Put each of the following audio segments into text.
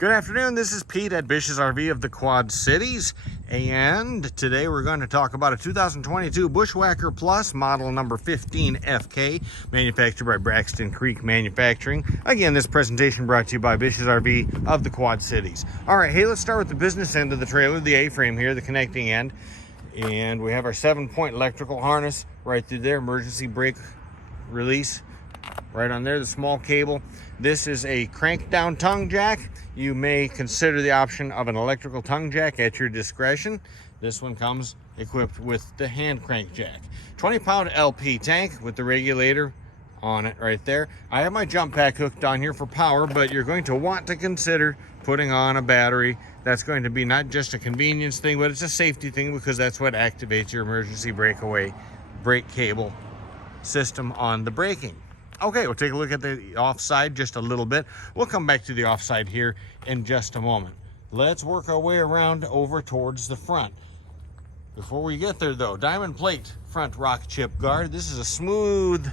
Good afternoon, this is Pete at Bish's RV of the Quad Cities, and today we're going to talk about a 2022 Bushwhacker Plus model number 15FK, manufactured by Braxton Creek Manufacturing. Again, this presentation brought to you by Bish's RV of the Quad Cities. All right, hey, let's start with the business end of the trailer, the A-frame here, the connecting end, and we have our 7-point electrical harness right through there, emergency brake release right on there, the small cable. This is a crank down tongue jack. You may consider the option of an electrical tongue jack at your discretion. This one comes equipped with the hand crank jack. 20-pound LP tank with the regulator on it right there. I have my jump pack hooked on here for power, but you're going to want to consider putting on a battery. That's going to be not just a convenience thing, but it's a safety thing, because that's what activates your emergency breakaway brake cable system on the braking. Okay, we'll take a look at the offside just a little bit. We'll come back to the offside here in just a moment. Let's work our way around over towards the front. Before we get there though, diamond plate front rock chip guard. This is a smooth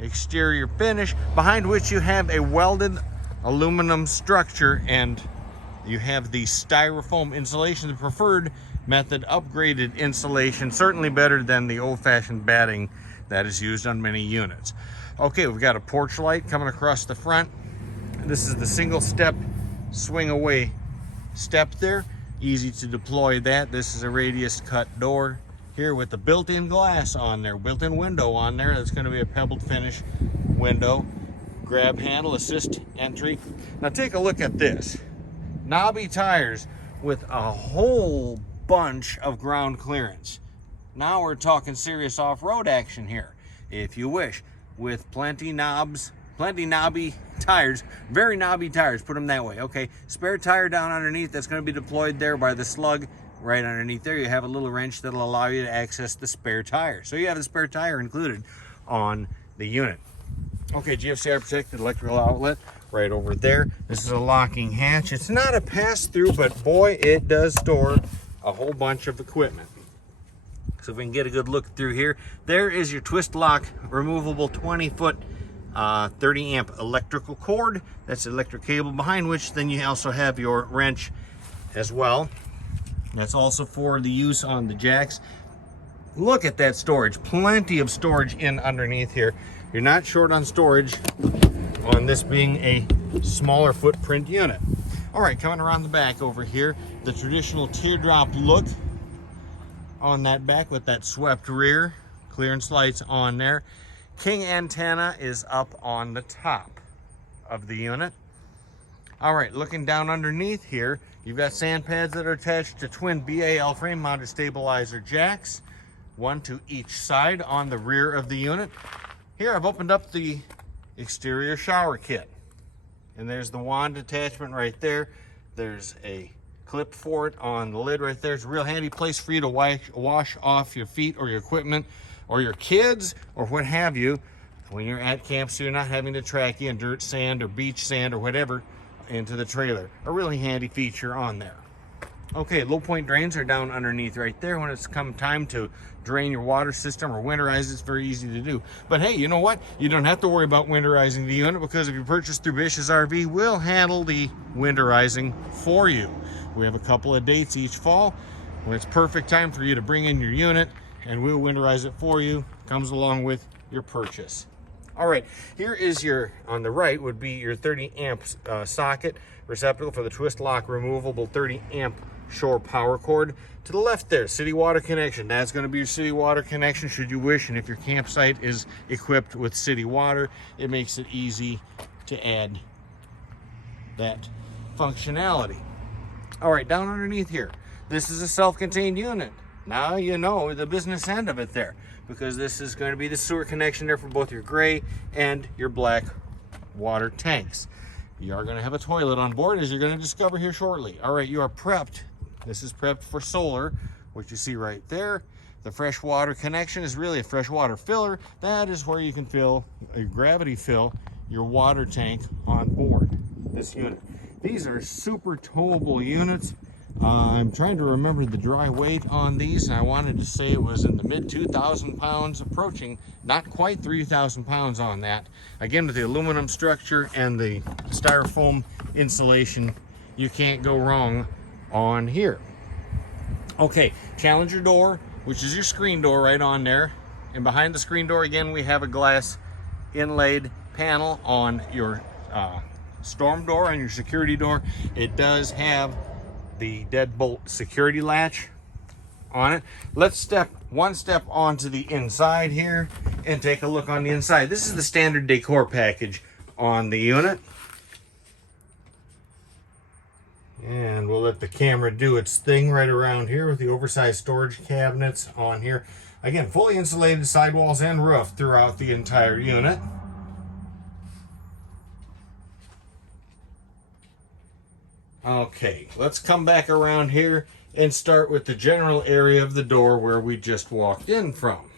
exterior finish behind which you have a welded aluminum structure, and you have the styrofoam insulation, the preferred method, upgraded insulation, certainly better than the old-fashioned batting that is used on many units. Okay, we've got a porch light coming across the front. This is the single step swing away step there. Easy to deploy that. This is a radius cut door here with the built-in glass on there, built-in window on there. That's going to be a pebbled finish window. Grab handle, assist entry. Now take a look at this. Knobby tires with a whole bunch of ground clearance. Now we're talking serious off-road action here, if you wish. With plenty knobby tires, very knobby tires, put them that way. Okay, spare tire down underneath, that's going to be deployed there by the slug right underneath there. You have a little wrench that'll allow you to access the spare tire. So you have the spare tire included on the unit. Okay, GFCI protected electrical outlet right over there. This is a locking hatch. It's not a pass-through, but boy, it does store a whole bunch of equipment. So if we can get a good look through here, there is your twist lock removable 20-foot 30 amp electrical cord. That's the electric cable, behind which then you also have your wrench as well. That's also for the use on the jacks. Look at that storage, plenty of storage in underneath here. You're not short on storage on this being a smaller footprint unit. All right, coming around the back over here, the traditional teardrop look on that back with that swept rear, clearance lights on there. King antenna is up on the top of the unit. All right, looking down underneath here, you've got sand pads that are attached to twin BAL frame mounted stabilizer jacks, one to each side on the rear of the unit. Here I've opened up the exterior shower kit, and there's the wand attachment right there. There's a clip for it on the lid right there. It's a real handy place for you to wash off your feet or your equipment or your kids or what have you when you're at camp, so you're not having to track in dirt, sand, or beach sand or whatever into the trailer. A really handy feature on there. Okay, low point drains are down underneath right there. When it's come time to drain your water system or winterize, it's very easy to do. But hey, you know what? You don't have to worry about winterizing the unit, because if you purchase through Bish's RV, we'll handle the winterizing for you. We have a couple of dates each fall when it's perfect time for you to bring in your unit, and we'll winterize it for you. Comes along with your purchase. All right, here is your, on the right would be your 30 amp socket receptacle for the twist lock removable 30 amp shore power cord. To the left there, city water connection. That's going to be your city water connection should you wish, and if your campsite is equipped with city water, it makes it easy to add that functionality. All right, down underneath here, this is a self-contained unit. Now you know the business end of it there, because this is going to be the sewer connection there for both your gray and your black water tanks. You are going to have a toilet on board, as you're going to discover here shortly. All right, you are prepped. This is prepped for solar, which you see right there. The freshwater connection is really a freshwater filler. That is where you can fill, gravity fill your water tank on board this unit. These are super towable units. I'm trying to remember the dry weight on these, and I wanted to say it was in the mid 2,000 pounds, approaching not quite 3,000 pounds on that. Again, with the aluminum structure and the styrofoam insulation you can't go wrong on here. Okay, Challenger door, which is your screen door right on there. And behind the screen door, again, we have a glass inlaid panel on your storm door and your security door. It does have the deadbolt security latch on it. Let's step one step onto the inside here and take a look on the inside. This is the standard decor package on the unit. And we'll let the camera do its thing right around here with the oversized storage cabinets on here. Again, fully insulated sidewalls and roof throughout the entire unit. Okay, let's come back around here and start with the general area of the door where we just walked in from.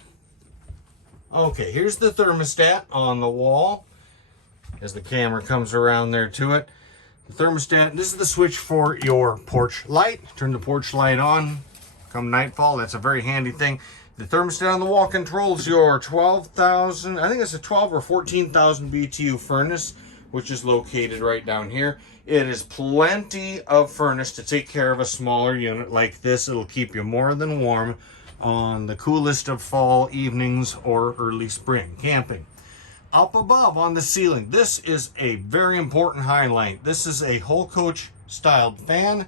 Okay, here's the thermostat on the wall as the camera comes around there to it. The thermostat, this is the switch for your porch light. Turn the porch light on come nightfall. That's a very handy thing. The thermostat on the wall controls your 12,000, I think it's a 12 or 14,000 BTU furnace, which is located right down here. It is plenty of furnace to take care of a smaller unit like this. It'll keep you more than warm on the coolest of fall evenings or early spring camping. Up above on the ceiling, this is a very important highlight. This is a whole coach styled fan.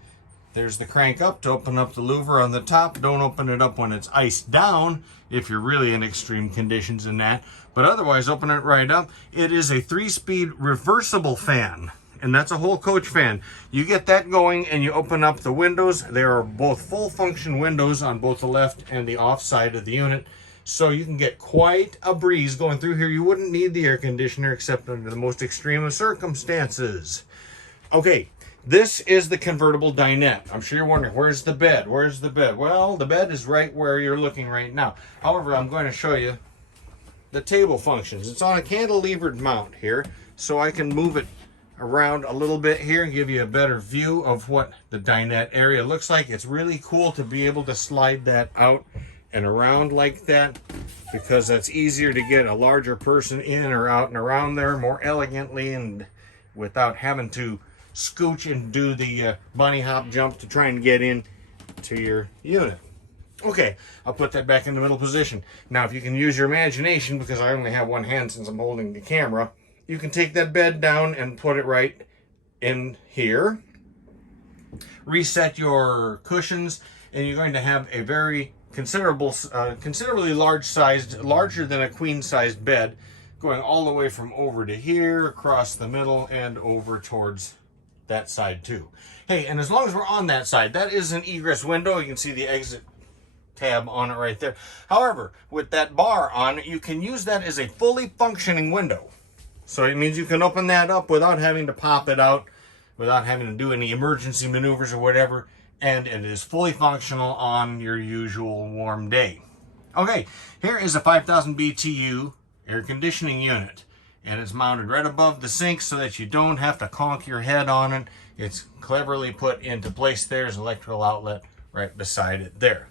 There's the crank up to open up the louver on the top. Don't open it up when it's iced down if you're really in extreme conditions in that. But otherwise, open it right up. It is a 3-speed reversible fan, and that's a whole coach fan. You get that going and you open up the windows. There are both full function windows on both the left and the off side of the unit. So you can get quite a breeze going through here. You wouldn't need the air conditioner except under the most extreme of circumstances. Okay. This is the convertible dinette. I'm sure you're wondering, where's the bed? Where's the bed? Well, the bed is right where you're looking right now. However, I'm going to show you the table functions. It's on a cantilevered mount here, so I can move it around a little bit here and give you a better view of what the dinette area looks like. It's really cool to be able to slide that out and around like that, because that's easier to get a larger person in or out and around there more elegantly and without having to scooch and do the bunny hop jump to try and get in to your unit. Okay, I'll put that back in the middle position. Now, if you can use your imagination, because I only have one hand since I'm holding the camera, you can take that bed down and put it right in here. Reset your cushions, and you're going to have a very considerably larger than a queen-sized bed, going all the way from over to here, across the middle, and over towards that side too. Hey, and as long as we're on that side, that is an egress window. You can see the exit tab on it right there. However, with that bar on it, you can use that as a fully functioning window. So it means you can open that up without having to pop it out, without having to do any emergency maneuvers or whatever, and it is fully functional on your usual warm day. Okay, here is a 5,000 BTU air conditioning unit. And it's mounted right above the sink so that you don't have to conk your head on it. It's cleverly put into place. There's an electrical outlet right beside it there.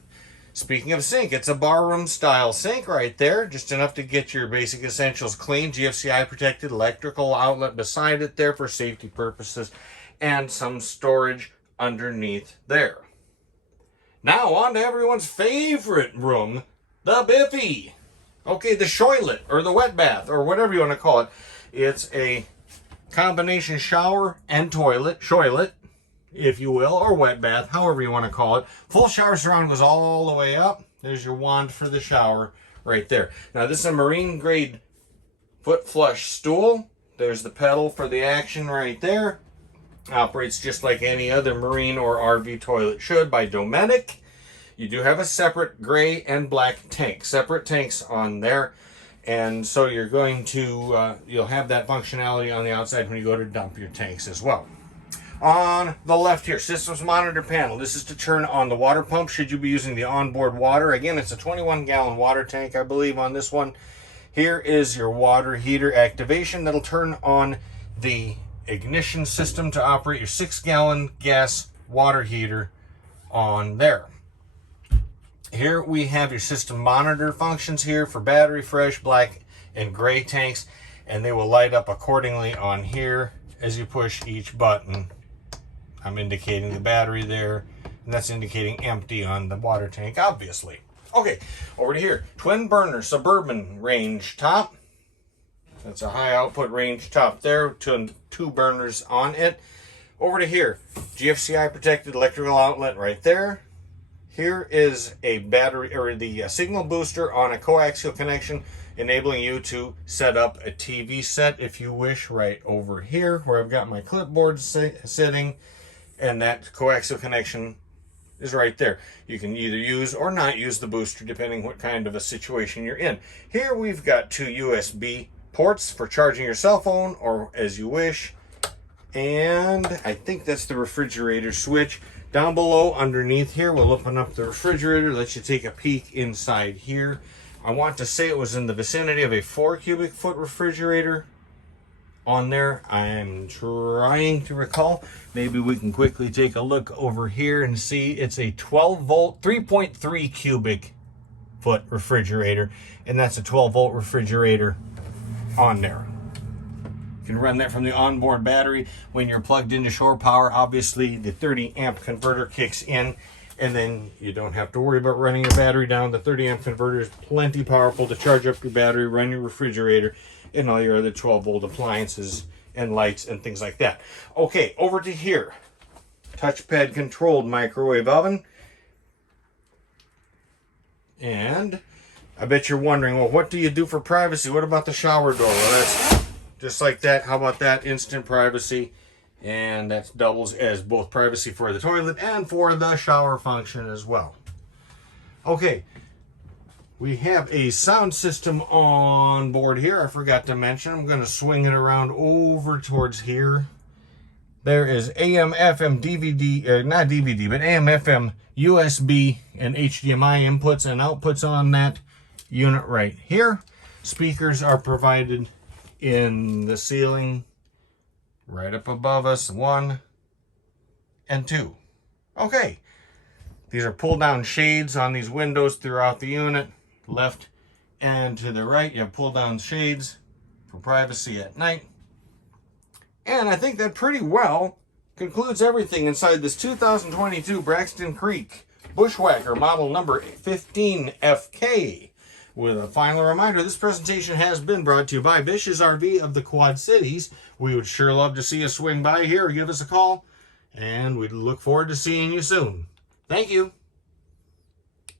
Speaking of sink, it's a barroom style sink right there, just enough to get your basic essentials clean. GFCI protected electrical outlet beside it there for safety purposes, and some storage underneath there. Now on to everyone's favorite room, the Biffy. Okay, the shoilet, or the wet bath, or whatever you want to call it. It's a combination shower and toilet, shoilet, if you will, or wet bath, however you want to call it. Full shower surround goes all the way up. There's your wand for the shower right there. Now, this is a marine grade foot flush stool. There's the pedal for the action right there. Operates just like any other marine or RV toilet should by Dometic. You do have a separate gray and black tank, separate tanks on there. And so you're going to, you'll have that functionality on the outside when you go to dump your tanks as well. On the left here, systems monitor panel. This is to turn on the water pump should you be using the onboard water. Again, it's a 21-gallon water tank, I believe, on this one. Here is your water heater activation. That'll turn on the ignition system to operate your 6-gallon gas water heater on there. Here we have your system monitor functions here for battery, fresh, black, and gray tanks, and they will light up accordingly on here as you push each button I'm indicating the battery there, and that's indicating empty on the water tank, obviously. Okay, over to here. Twin burner Suburban range top. That's a high output range top there. Two burners on it. Over to here. GFCI protected electrical outlet right there. Here is a battery, or the signal booster on a coaxial connection, enabling you to set up a TV set if you wish, right over here where I've got my clipboard sitting, and that coaxial connection is right there. You can either use or not use the booster depending what kind of a situation you're in. Here we've got two USB ports for charging your cell phone or as you wish, and I think that's the refrigerator switch. Down below underneath here we'll open up the refrigerator, let you take a peek inside here. I want to say it was in the vicinity of a 4 cubic foot refrigerator on there. I'm trying to recall. Maybe we can quickly take a look over here and see. It's a 12 volt 3.3 cubic foot refrigerator, and that's a 12 volt refrigerator on there. You can run that from the onboard battery. When you're plugged into shore power, obviously the 30 amp converter kicks in, and then you don't have to worry about running your battery down. The 30 amp converter is plenty powerful to charge up your battery, run your refrigerator, and all your other 12 volt appliances and lights and things like that. Okay, over to here. Touchpad controlled microwave oven. And I bet you're wondering, well, what do you do for privacy? What about the shower door? Well, that's just like that. How about that? Instant privacy. And that doubles as both privacy for the toilet and for the shower function as well. Okay, we have a sound system on board here. I forgot to mention. I'm going to swing it around over towards here. There is AM, FM, DVD, not DVD, but AM, FM, USB, and HDMI inputs and outputs on that unit right here. Speakers are provided in the ceiling right up above us, 1 and 2. Okay, these are pull down shades on these windows throughout the unit. Left and to the right, you have pull down shades for privacy at night. And I think that pretty well concludes everything inside this 2022 Braxton Creek Bushwhacker model number 15 FK. With a final reminder, this presentation has been brought to you by Bish's RV of the Quad Cities. We would sure love to see you swing by here or give us a call, and we'd look forward to seeing you soon. Thank you.